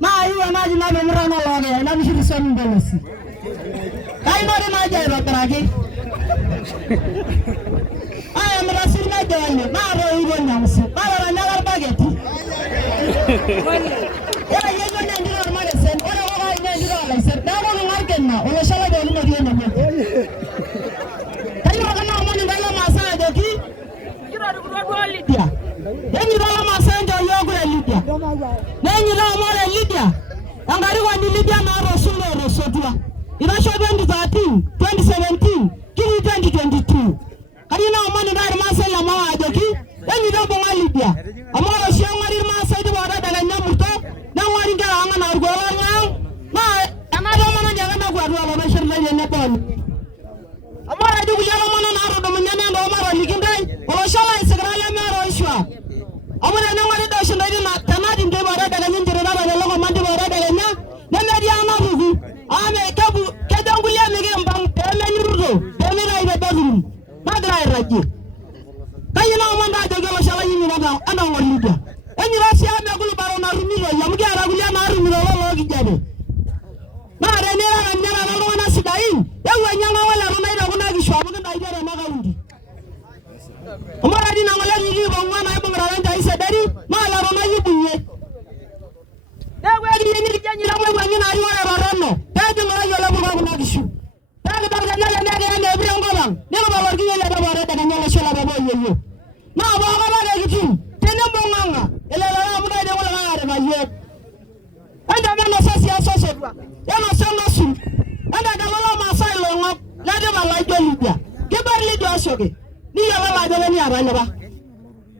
Na hiyo maji na mrano loge na mshiri soni mbelesi. Kai nori na jai batraki. Aya mrasir na jai na ro ibo nyamsi. Bala na nyagar bageti. Ora yego na ndiro ma sen. Ora ora ina ndiro la sen. Da mo marken na. Ola shala do ni mo na. Kai ro na mo ni bala masa doki. Kiro ru do lidia. Yenyi bala masa njo yogo lidia. Nenyi na mo lidia. Angari wa lidia na ro sulo ro sotua. Inasho 2013, 2017, kini 2022. Kani na omani dari masa la mawa ajoki. Yenyi do bonga lidia. Amara siang ngari masa di wada daga nyamurto. Na ngari ngara anga na urgola nyang. Ma anado mana jangan na gwa dua la shirla yenya ton. Amara jugu yalo mana na ro do manyane ndo amara likindai. Ola shala isagrala mero ishwa. Amara na ngari do shindai na tanadi ndo wada daga nyinjira na ba logo mandi wada daga nya. Na meri ama rugu. Ame kabu kedangulia mege mbang teme nyurudo. Teme na ibe badrum. Madra iraji. Kayina omanda jogo la shala yimi na ana ngolidia. Enyi rasi ame gulu baro na rumilo yamugi aragulia na rumilo lo gijabe. Na rene na nyana na lo na sidain. Ewa nyanga wala runa ida kuna gishwa mugi na ida na gaundi. Omara dina wala ni bo ngwana ibo ngaranja isa dari ma la runa yibunye. Ewa di ni janyi la mwa nyina ayi wala barono. Ewa ngara yola bo kuna gishu. Ewa daga nyala nyala nyala ebri ngoban. Nelo ba wargi yela ba bare daga nyala shola ba bo yeyo. Na ba ga ba ga gitu. Tene bonganga. Ele la mu dai de wala ngare ba ye. Anda na sasi asoso dwa. Yana songa su. Anda da wala ma sai lo ngop. La de ba la jo lidia. Ke bar lidia asoge. Ni ya wala de ni aranya ba.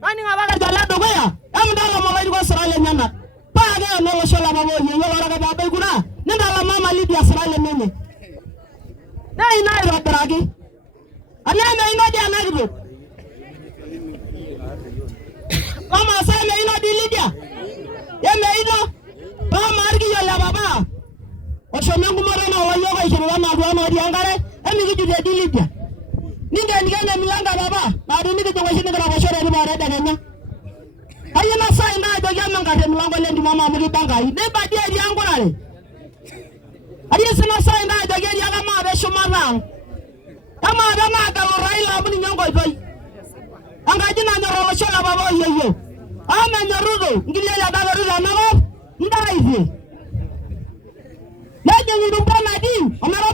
Ani ngaba ga dala dogo ya. Am dala mo ba ko sara le nyana. Pa ga no lo shola ba bo ye wala ga ba be kuna. Ni dala mama lidia sara le nene. Dai na ro dragi. Ani me ino dia na gido. Kama sai me ino di lidia. Ye me ino. Ba margi yo la baba. Oshomengu mara na wayo ga ishira na gwa na di angare. Emi gidu de di lidia. Ninga ngene milanga baba. Na ru nige jonga shine gara bashore ni bare daga nya. Ayina sai na do yamma ngate milango lendi mama muri banga. Ne ba di ri angorare. Ariya sana sai na do geri aga ma be shumarang. Kama ada na ga Raila muni nyongo boy. Anga jina nyoro shola baba yeyo. Ama nyorugo ngile ya daga ruga na ndaizi. Leje ngudumba na din. Omara